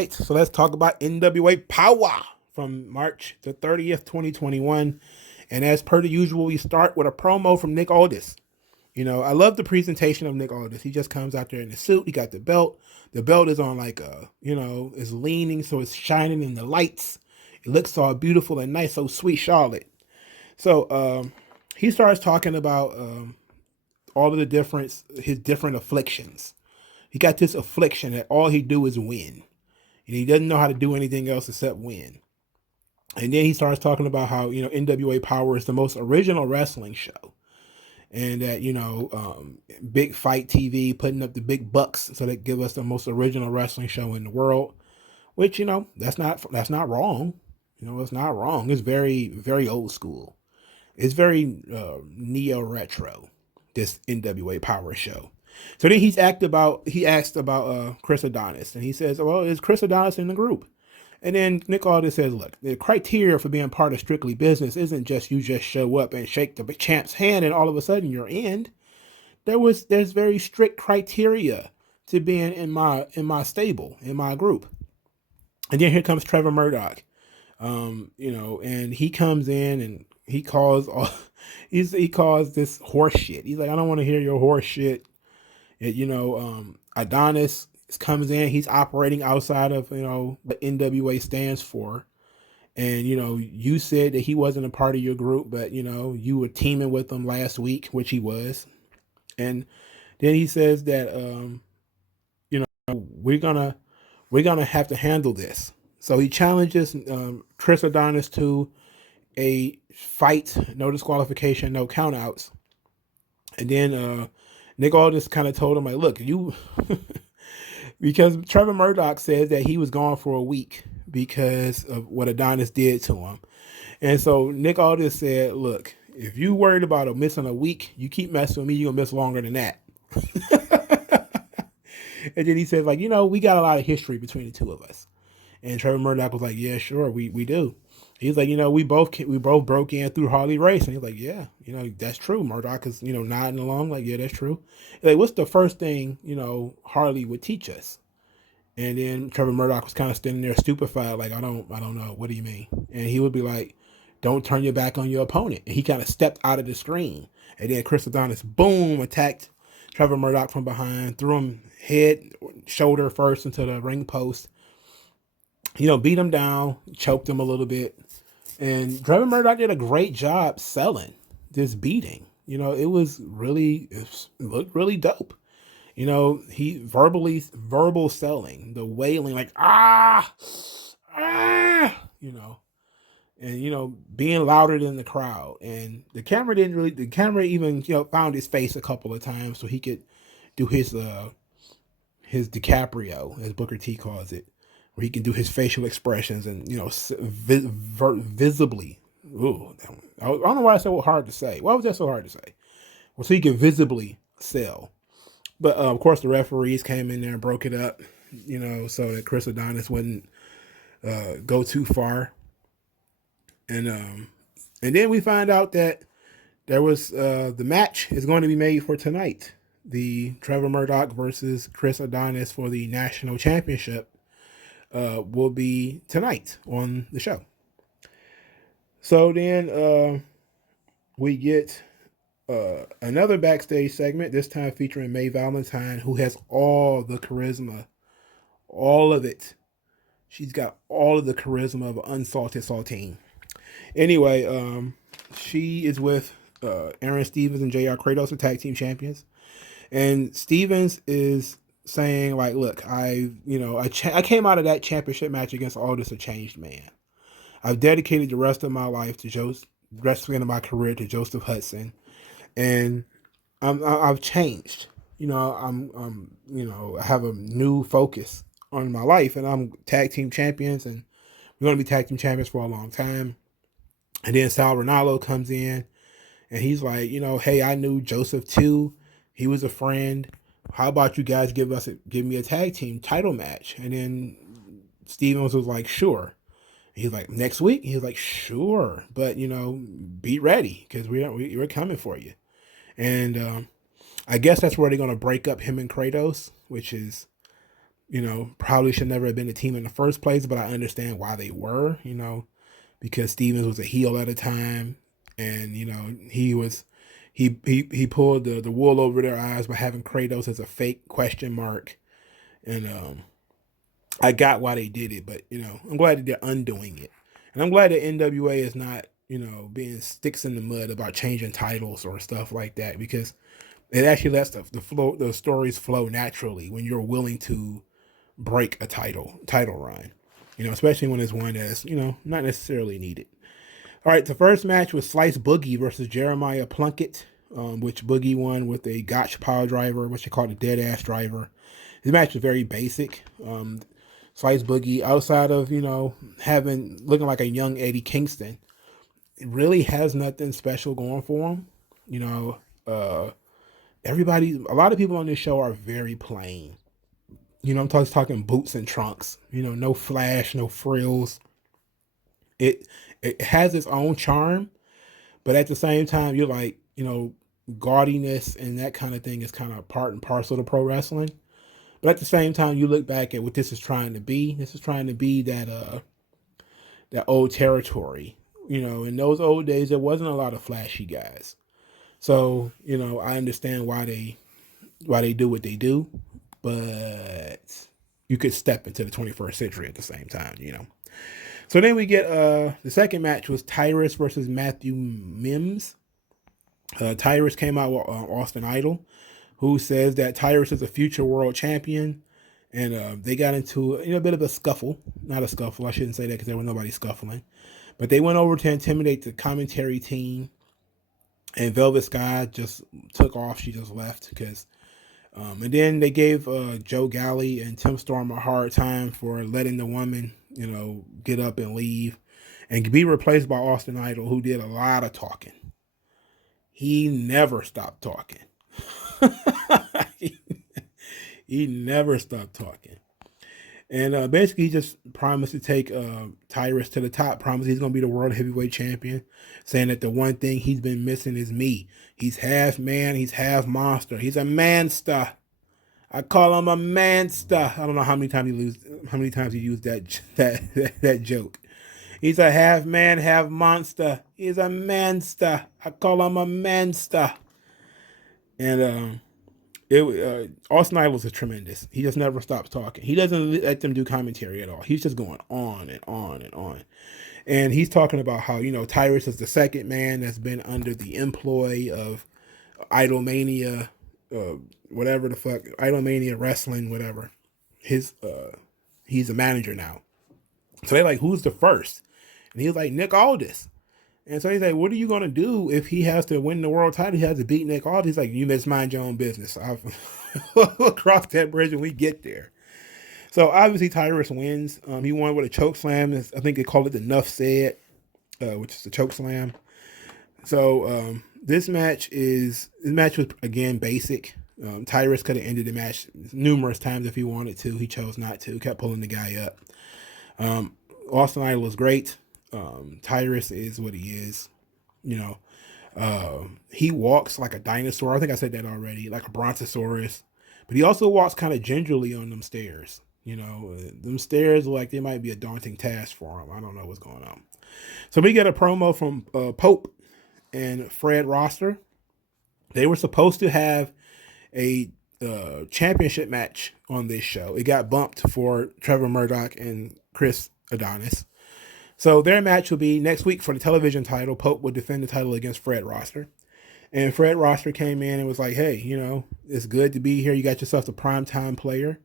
right, so let's talk about NWA Powerrr from March the 30th, 2021. And as per the usual, we start with a promo from Nick Aldis. I love the presentation of Nick Aldis. He just comes out there in the suit. He got the belt. The belt is on like is leaning, so it's shining in the lights. It looks all beautiful and nice, so sweet Charlotte. So he starts talking about all of his different afflictions. He got this affliction that all he do is win. And he doesn't know how to do anything else except win. And then he starts talking about how, NWA Powerrr is the most original wrestling show. And that, Big Fight TV putting up the big bucks so they give us the most original wrestling show in the world. Which, that's not wrong. It's not wrong. It's very, very old school. It's very neo-retro, this NWA Powerrr show. So then he asked about Chris Adonis, and he says, well, is Chris Adonis in the group? And then Nick Aldis says, look, the criteria for being part of Strictly Business isn't just you just show up and shake the champ's hand and all of a sudden you're in. There's very strict criteria to being in my stable, in my group. And then here comes Trevor Murdoch, and he comes in and he calls this horse shit. He's like, I don't want to hear your horse shit. And, Adonis comes in, he's operating outside of, what NWA stands for. And, you said that he wasn't a part of your group, but, you were teaming with him last week, which he was. And then he says that, we're gonna have to handle this. So he challenges Chris Adonis to a fight, no disqualification, no countouts. And then Nick Aldis kind of told him, like, look, you, because Trevor Murdoch says that he was gone for a week because of what Adonis did to him. And so Nick Aldis said, look, if you worried about missing a week, you keep messing with me, you're going to miss longer than that. And then he says, like, we got a lot of history between the two of us. And Trevor Murdoch was like, yeah, sure, we do. He's like, we both broke in through Harley Race. And he's like, yeah, that's true. Murdoch is, nodding along like, yeah, that's true. Like, what's the first thing, Harley would teach us? And then Trevor Murdoch was kind of standing there stupefied, like, I don't know. What do you mean? And he would be like, don't turn your back on your opponent. And he kind of stepped out of the screen. And then Chris Adonis, boom, attacked Trevor Murdoch from behind, threw him shoulder first into the ring post. Beat him down, choked him a little bit. And Trevor Murdoch did a great job selling this beating. It looked really dope. He verbal selling, the wailing, like, and, being louder than the crowd. And the camera even, found his face a couple of times so he could do his DiCaprio, as Booker T calls it, where he can do his facial expressions and, visibly. Ooh, I don't know why it's so hard to say. Why was that so hard to say? Well, so he can visibly sell. But, of course, the referees came in there and broke it up, so that Chris Adonis wouldn't go too far. And then we find out that there was the match is going to be made for tonight. The Trevor Murdoch versus Chris Adonis for the national championship will be tonight on the show. So then we get another backstage segment, this time featuring May Valentine, who has all the charisma, all of it. She's got all of the charisma of an unsalted saltine. Anyway, she is with Aaron Stevens and JR Kratos, the tag team champions. And Stevens is saying, like, look, I came out of that championship match against Aldis a changed man. I've dedicated the rest of my life to rest of my career to Joseph Hudson, and I've changed. I have a new focus on my life, and I'm tag team champions, and we're going to be tag team champions for a long time. And then Sal Ronaldo comes in, and he's like, hey, I knew Joseph too. He was a friend. How about you guys give me a tag team title match? And then Stevens was like, sure. He's like, next week? He's like, sure. But, be ready because we're coming for you. And I guess that's where they're going to break up him and Kratos, which is probably should never have been a team in the first place, but I understand why they were, because Stevens was a heel at the time, and he pulled the wool over their eyes by having Kratos as a fake question mark, and I got why they did it, but I'm glad that they're undoing it, and I'm glad that NWA is not being sticks in the mud about changing titles or stuff like that, because it actually lets the stories flow naturally when you're willing to break a title run, especially when it's one that's not necessarily needed. All right, the first match was Slice Boogie versus Jeremiah Plunkett, which Boogie won with a gotch power driver, which they called a dead ass driver. This match was very basic. Slice Boogie, outside of looking like a young Eddie Kingston, it really has nothing special going for him. A lot of people on this show are very plain. I'm talking boots and trunks. No flash, no frills. It has its own charm, but at the same time, you're like, gaudiness and that kind of thing is kind of part and parcel to pro wrestling. But at the same time, you look back at what this is trying to be. This is trying to be that old territory. In those old days, there wasn't a lot of flashy guys. So, I understand why they do what they do, but you could step into the 21st century at the same time, So then we get the second match was Tyrus versus Matthew Mims. Tyrus came out with Austin Idol, who says that Tyrus is a future world champion, and they got into a bit of a scuffle. Not a scuffle, I shouldn't say that because there was nobody scuffling, but they went over to intimidate the commentary team. And Velvet Sky just took off. She just left because, and then they gave Joe Galley and Tim Storm a hard time for letting the woman, get up and leave, and be replaced by Austin Idol, who did a lot of talking. He never stopped talking. he never stopped talking. And basically, he just promised to take Tyrus to the top. Promised he's going to be the world heavyweight champion. Saying that the one thing he's been missing is me. He's half man. He's half monster. He's a manster. I call him a manster. I don't know how many times he used that joke. He's a half man, half monster. He's a manster. I call him a manster. And Austin Idol is tremendous. He just never stops talking. He doesn't let them do commentary at all. He's just going on and on and on. And he's talking about how, Tyrus is the second man that's been under the employ of Idolmania, whatever the fuck, Idolmania Wrestling, whatever. He's a manager now. So they're like, who's the first? And he's like, Nick Aldis. And so he's like, what are you going to do if he has to win the world title? He has to beat Nick Aldis. He's like, you must mind your own business. We'll cross that bridge when we get there. So obviously Tyrus wins. He won with a choke slam. I think they call it the Nuff Said, which is the choke slam. So this match was, again, basic. Tyrus could have ended the match numerous times if he wanted to. He chose not to. Kept pulling the guy up. Austin Idol was great. Tyrus is what he is. He walks like a dinosaur. I think I said that already, like a brontosaurus. But he also walks kind of gingerly on them stairs. Them stairs are like they might be a daunting task for him. I don't know what's going on. So we get a promo from Pope and Fred Rosser. They were supposed to have a championship match on this show. It got bumped for Trevor Murdoch and Chris Adonis. So their match will be next week for the television title. Pope would defend the title against Fred Rosser. And Fred Rosser came in and was like, hey, it's good to be here. You got yourself a primetime player.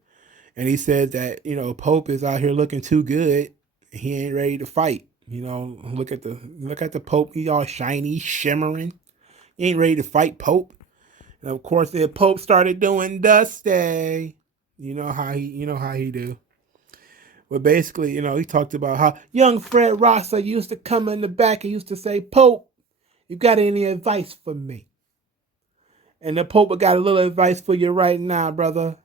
And he said that, Pope is out here looking too good. He ain't ready to fight. Look at the Pope. He all shiny, shimmering. He ain't ready to fight Pope. And of course, the Pope started doing Dusty. You know how he do. But basically, he talked about how young Fred Rosser used to come in the back and used to say, Pope, you got any advice for me? And the Pope got a little advice for you right now, brother.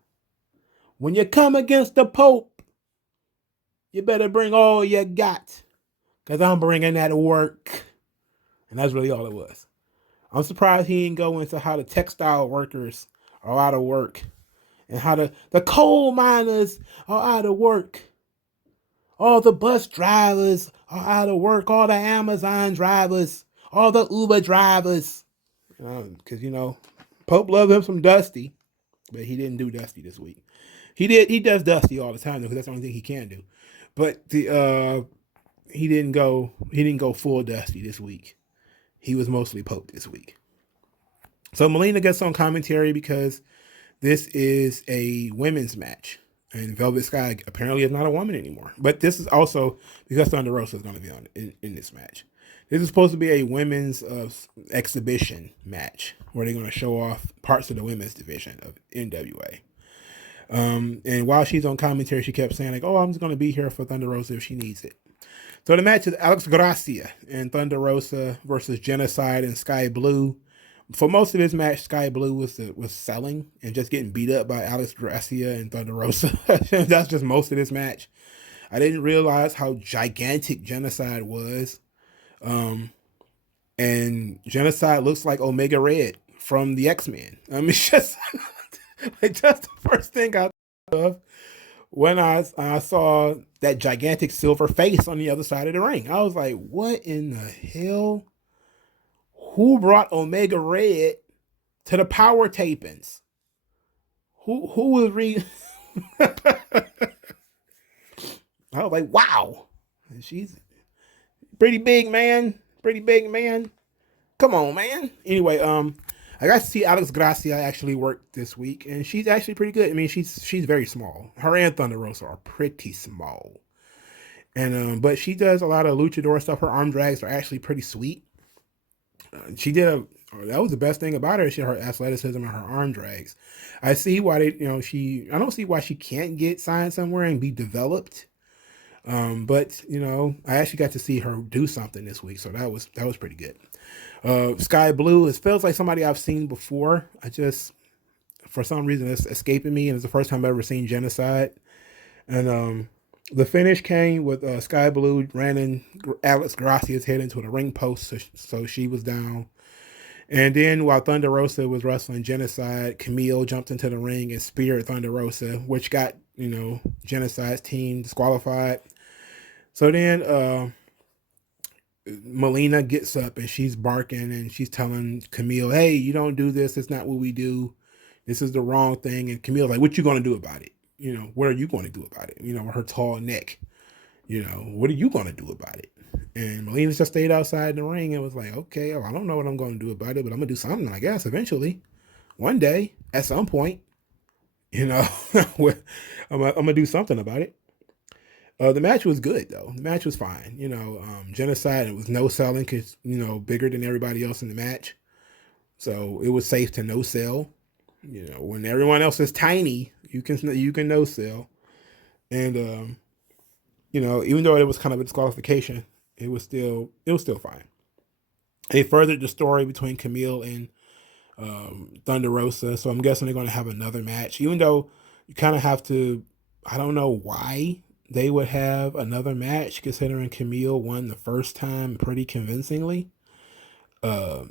When you come against the Pope, you better bring all you got. Because I'm bringing that work. And that's really all it was. I'm surprised he didn't go into how the textile workers are out of work and how the coal miners are out of work. All the bus drivers are out of work. All the Amazon drivers, all the Uber drivers. Because, Pope loved him some Dusty, but he didn't do Dusty this week. He does Dusty all the time, though, because that's the only thing he can do. But he didn't go full Dusty this week. He was mostly Pope this week. So Melina gets on commentary because this is a women's match. And Velvet Sky apparently is not a woman anymore. But this is also because Thunderosa is going to be on in this match. This is supposed to be a women's exhibition match where they're going to show off parts of the women's division of NWA. And while she's on commentary, she kept saying, like, oh, I'm just going to be here for Thunderosa if she needs it. So the match is Alex Gracia and Thunderosa versus Genocide and Sky Blue. For most of his match, Sky Blue was selling and just getting beat up by Alex Gracia and Thunderosa. That's just most of this match. I didn't realize how gigantic Genocide was. And Genocide looks like Omega Red from the X-Men. I mean, it's just just the first thing I thought of when I saw that gigantic silver face on the other side of the ring. I was like, what in the hell? Who brought Omega Red to the Powerrr tapings? Who was reading? I was like, wow. She's pretty big, man. Pretty big, man. Come on, man. Anyway, I got to see Alex Gracia actually work this week, and she's actually pretty good. I mean, she's very small. Her and Thunderosa are pretty small. And but she does a lot of luchador stuff. Her arm drags are actually pretty sweet. That was the best thing about her. Her athleticism and her arm drags. I see why I don't see why she can't get signed somewhere and be developed. But I actually got to see her do something this week, so that was pretty good. Sky Blue, it feels like somebody I've seen before. For some reason, it's escaping me, and it's the first time I've ever seen Genocide. And the finish came with Sky Blue ran in Alex Gracia's head into the ring post, so she was down. And then while Thunderosa was wrestling Genocide, Camille jumped into the ring and speared Thunderosa, which got, Genocide's team disqualified. So then Melina gets up and she's barking and she's telling Camille, hey, you don't do this. It's not what we do. This is the wrong thing. And Camille's like, what you going to do about it? What are you going to do about it? Her tall neck, what are you going to do about it? And Melina just stayed outside the ring and was like, okay, well, I don't know what I'm going to do about it, but I'm going to do something, I guess, eventually. One day, at some point, I'm going to do something about it. The match was good, though. The match was fine. Genocide, it was no selling because, bigger than everybody else in the match. So it was safe to no sell. When everyone else is tiny, you can no sell. And, even though it was kind of a disqualification, it was still fine. They furthered the story between Camille and Thunderosa, so I'm guessing they're going to have another match. Even though you kind of have to, I don't know why they would have another match, considering Camille won the first time pretty convincingly. That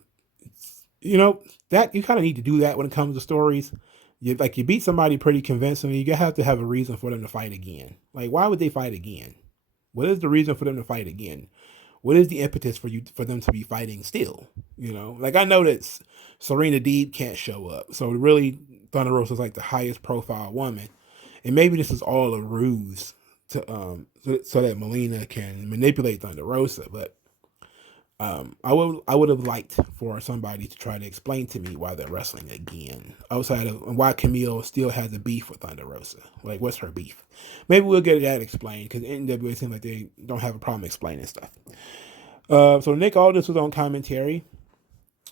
you kind of need to do that when it comes to stories. You beat somebody pretty convincingly, you have to have a reason for them to fight again. Like, why would they fight again? What is the reason for them to fight again? What is the impetus for them to be fighting still? I know that Serena Deeb can't show up, so really Thunderosa is like the highest profile woman, and maybe this is all a ruse to so that Melina can manipulate Thunderosa. But I would have liked for somebody to try to explain to me why they're wrestling again, outside of why Camille still has a beef with Thunderosa. Like, what's her beef? Maybe we'll get that explained, because NWA seems like they don't have a problem explaining stuff. So Nick Aldis was on commentary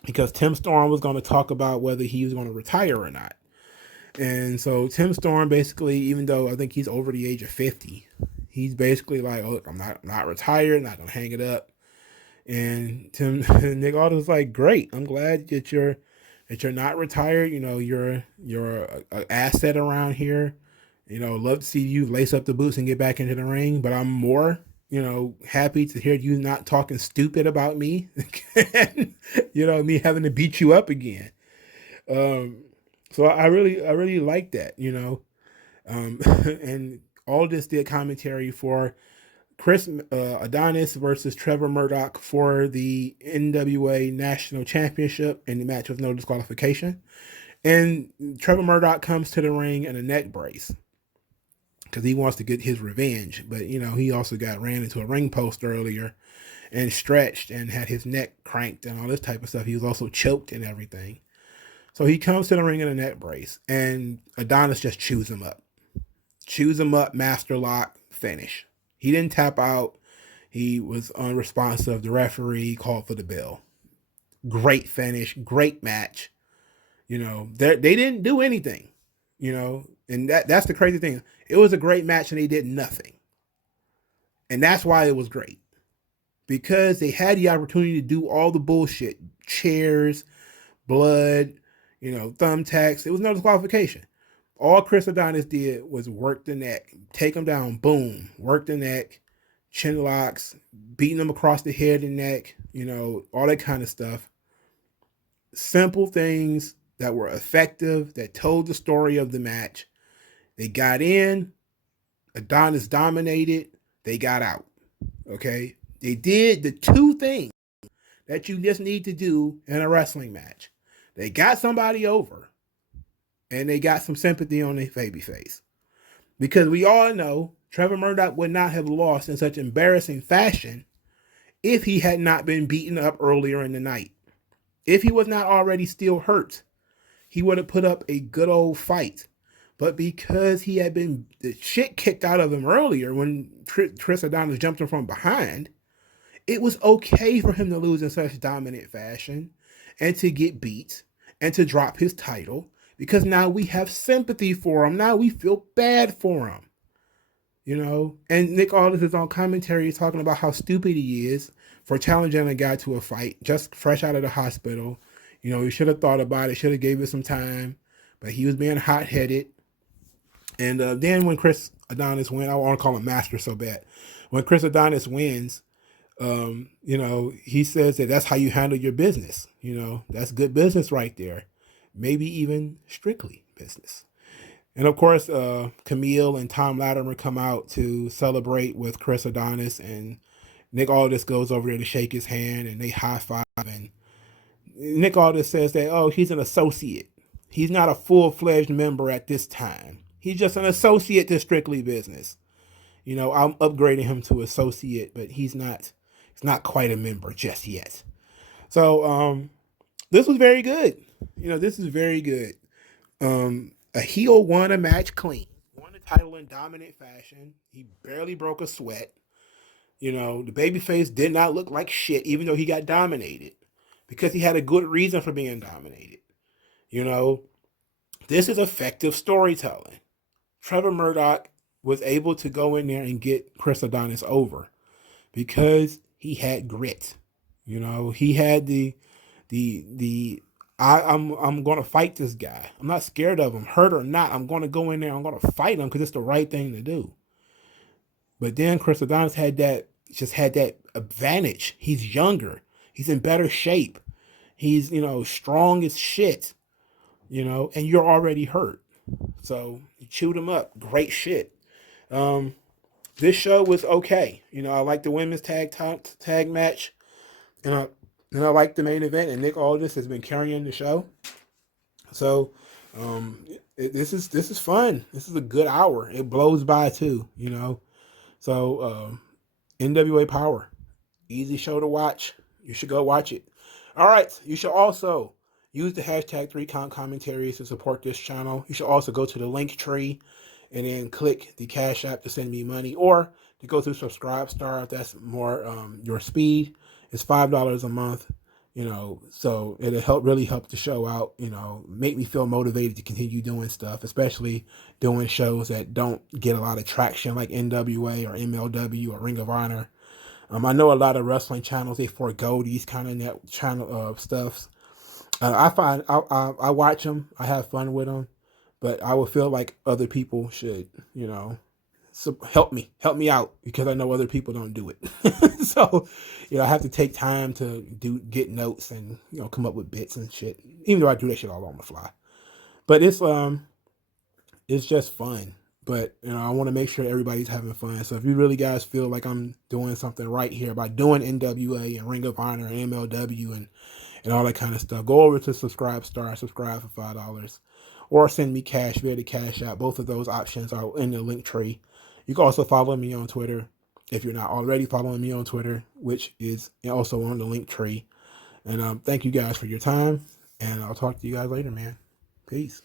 because Tim Storm was going to talk about whether he was going to retire or not. And so Tim Storm basically, even though I think he's over the age of 50, he's basically like, oh, I'm not retired, not going to hang it up. And Nick Aldis was like, great, I'm glad that you're not retired. You're an asset around here. Love to see you lace up the boots and get back into the ring. But I'm more, happy to hear you not talking stupid about me. Me having to beat you up again. So I really like that, and Aldis did commentary for Chris Adonis versus Trevor Murdoch for the NWA National Championship, and the match was no disqualification. And Trevor Murdoch comes to the ring in a neck brace because he wants to get his revenge. But he also ran into a ring post earlier and stretched and had his neck cranked and all this type of stuff. He was also choked and everything. So he comes to the ring in a neck brace, and Adonis just chews him up. Chews him up, master lock, finish. He didn't tap out. He was unresponsive. The referee called for the bell. Great finish, great match. They didn't do anything, and that's the crazy thing. It was a great match and they did nothing. And that's why it was great. Because they had the opportunity to do all the bullshit. Chairs, blood, thumbtacks. It was no disqualification. All Chris Adonis did was work the neck, take him down, boom, work the neck, chin locks, beating him across the head and neck, all that kind of stuff. Simple things that were effective, that told the story of the match. They got in, Adonis dominated, they got out. Okay? They did the two things that you just need to do in a wrestling match. They got somebody over, and they got some sympathy on their baby face. Because we all know Trevor Murdoch would not have lost in such embarrassing fashion if he had not been beaten up earlier in the night. If he was not already still hurt, he would have put up a good old fight. But because he had been the shit kicked out of him earlier when Chris Adonis jumped him from behind, it was okay for him to lose in such dominant fashion and to get beat and to drop his title, because now we have sympathy for him. Now we feel bad for him. And Nick Aldis is on commentary talking about how stupid he is for challenging a guy to a fight just fresh out of the hospital. He should have thought about it, should have gave it some time, but he was being hot-headed. And then when Chris Adonis wins, I want to call him Master so bad. When Chris Adonis wins, he says that's how you handle your business. That's good business right there. Maybe even strictly business. And of course, Camille and Tom Latimer come out to celebrate with Chris Adonis, and Nick Aldis goes over there to shake his hand, and they high five. And Nick Aldis says that, he's an associate. He's not a full-fledged member at this time. He's just an associate to strictly business. I'm upgrading him to associate, but he's not quite a member just yet. So this was very good. This is very good. A heel won a match clean. Won the title in dominant fashion. He barely broke a sweat. The babyface did not look like shit, even though he got dominated, because he had a good reason for being dominated. This is effective storytelling. Trevor Murdoch was able to go in there and get Chris Adonis over because he had grit. He had I'm going to fight this guy. I'm not scared of him, hurt or not. I'm going to go in there. I'm going to fight him because it's the right thing to do. But then Chris Adonis had that advantage. He's younger. He's in better shape. He's, strong as shit, and you're already hurt. So you chewed him up. Great shit. This show was okay. I like the women's tag match, and I like the main event, and Nick Aldis has been carrying the show. So this is fun. This is a good hour. It blows by too, So NWA Powerrr, easy show to watch. You should go watch it. All right. You should also use the hashtag 3count commentaries to support this channel. You should also go to the link tree and then click the Cash App to send me money, or to go through Subscribe if that's more your speed. It's $5 a month, so it'll really help the show out, make me feel motivated to continue doing stuff, especially doing shows that don't get a lot of traction like NWA or MLW or Ring of Honor. I know a lot of wrestling channels, they forego these kind of net channel stuffs. I find I watch them, I have fun with them, but I would feel like other people should, so help me out, because I know other people don't do it. So, I have to take time to get notes and, come up with bits and shit, even though I do that shit all on the fly. But it's just fun. But I want to make sure everybody's having fun. So if you really guys feel like I'm doing something right here by doing NWA and Ring of Honor and MLW and all that kind of stuff, go over to subscribe for $5, or send me cash via the Cash App. Both of those options are in the link tree. You can also follow me on Twitter if you're not already following me on Twitter, which is also on the link tree. And thank you guys for your time, and I'll talk to you guys later, man. Peace.